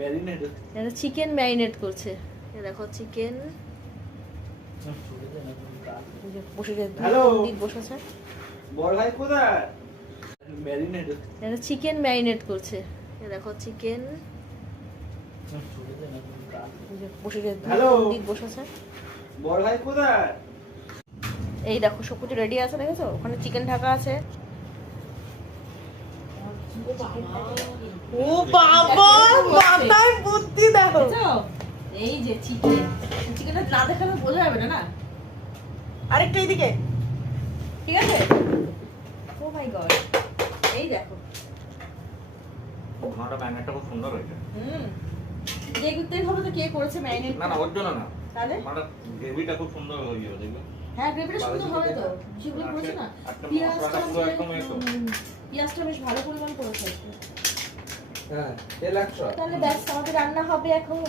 Marinate এটা chicken marinate করছে। এই দেখো চিকেন হ্যালো বসেছে। বড় ভাই কোথায়? ম্যারিনেট এটা চিকেন ম্যারিনেট করছে। এই দেখো চিকেন হ্যালো বসেছে। বড় ভাই কোথায়? এই দেখো সবকিছু রেডি আছে, দেখেছো? ওখানে চিকেন ঢাকা আছে। ও বাবা, মাথায় বুদ্ধি দেখো। এই যে চিকেন, চিকেনটা না দেখালে বোঝা যাবে না। আরেকটা এইদিকে, ঠিক আছে? ও মাই গড, এই দেখো। ওখানটা ম্যারিনেটটা খুব সুন্দর হয়েছে। দেখতেই হবে তো কে করেছে ম্যারিনেট। না না, ওর জন্য না, তাহলে মানে গ্রেভিটা খুব সুন্দর হয়ে যাবে, দেখবে। হ্যাঁ, গ্রেভিটা সুন্দর হবে তো, যেগুলো করেছে না। একটা পেঁয়াজটা মশলাটা পুরো একদম এতো। পেঁয়াজটা বেশ ভালো পরিমাণ করেছে। হ্যাঁ তেল 100। তাহলে ব্যাস আমাদের রান্না হবে এখন।